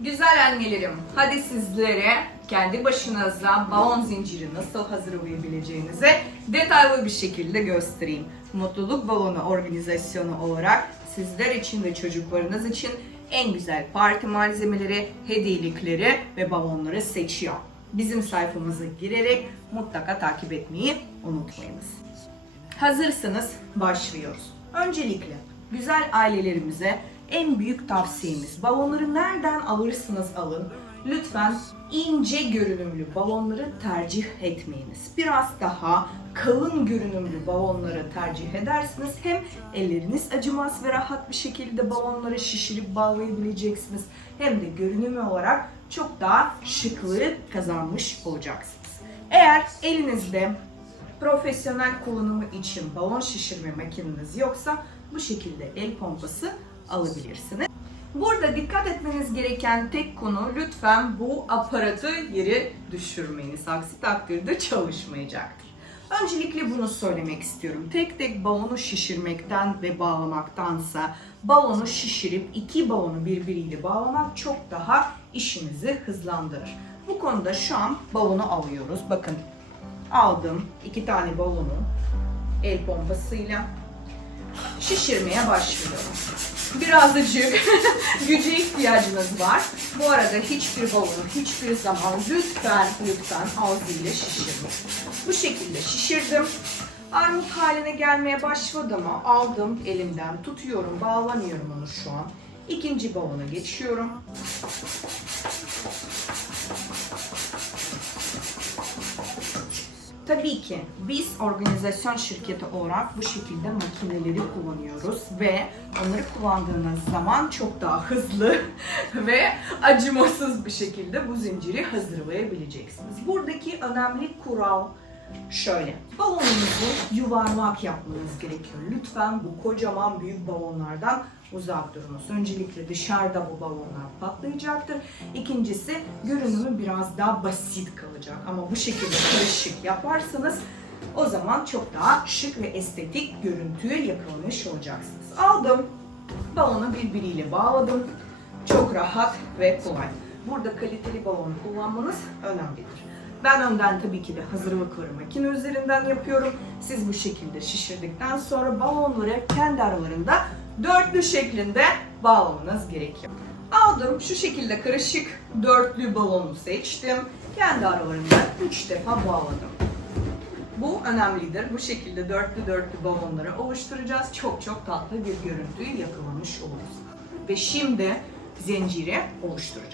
Güzel annelerim, hadi sizlere kendi başınıza balon zinciri nasıl hazırlayabileceğinizi detaylı bir şekilde göstereyim. Mutluluk balonu organizasyonu olarak sizler için ve çocuklarınız için en güzel parti malzemeleri, hediyelikleri ve balonları seçiyor. Bizim sayfamıza girerek mutlaka takip etmeyi unutmayınız. Hazırsanız başlıyoruz. Öncelikle güzel ailelerimize en büyük tavsiyemiz balonları nereden alırsanız alın lütfen ince görünümlü balonları tercih etmeyiniz. Biraz daha kalın görünümlü balonları tercih edersiniz. Hem elleriniz acımaz ve rahat bir şekilde balonları şişirip bağlayabileceksiniz. Hem de görünümü olarak çok daha şıklığı kazanmış olacaksınız. Eğer elinizde profesyonel kullanımı için balon şişirme makineniz yoksa bu şekilde el pompası alabilirsiniz. Burada dikkat etmeniz gereken tek konu lütfen bu aparatı yere düşürmeyiniz. Aksi takdirde çalışmayacaktır. Öncelikle bunu söylemek istiyorum. Tek tek balonu şişirmekten ve bağlamaktansa balonu şişirip iki balonu birbiriyle bağlamak çok daha işinizi hızlandırır. Bu konuda şu an balonu alıyoruz. Bakın aldım iki tane balonu el pompasıyla şişirmeye başlıyorum. Birazcık güce ihtiyacınız var. Bu arada hiçbir balonu hiçbir zaman lütfen lütfen ağzıyla şişirmeyin. Bu şekilde şişirdim. Armut haline gelmeye başladı mı aldım elimden tutuyorum bağlamıyorum onu şu an. İkinci balona geçiyorum. Tabii ki biz organizasyon şirketi olarak bu şekilde makineleri kullanıyoruz ve onları kullandığınız zaman çok daha hızlı ve acımasız bir şekilde bu zinciri hazırlayabileceksiniz. Buradaki önemli kural şöyle. Balonunuzu yuvarlak yapmanız gerekiyor. Lütfen bu kocaman büyük balonlardan uzak durunuz. Öncelikle dışarıda bu balonlar patlayacaktır. İkincisi görünümü biraz daha basit kalacak. Ama bu şekilde karışık yaparsanız o zaman çok daha şık ve estetik görüntüyü yakalamış olacaksınız. Aldım. Balonu birbiriyle bağladım. Çok rahat ve kolay. Burada kaliteli balon kullanmanız önemlidir. Ben önden tabii ki de hazırlıkları makine üzerinden yapıyorum. Siz bu şekilde şişirdikten sonra balonları kendi aralarında dörtlü şeklinde bağlamanız gerekiyor. Aldım şu şekilde karışık dörtlü balonu seçtim. Kendi aralarında 3 defa bağladım. Bu önemlidir. Bu şekilde dörtlü dörtlü balonları oluşturacağız. Çok çok tatlı bir görüntüyü yakalamış oluruz. Ve şimdi zinciri oluşturacağız.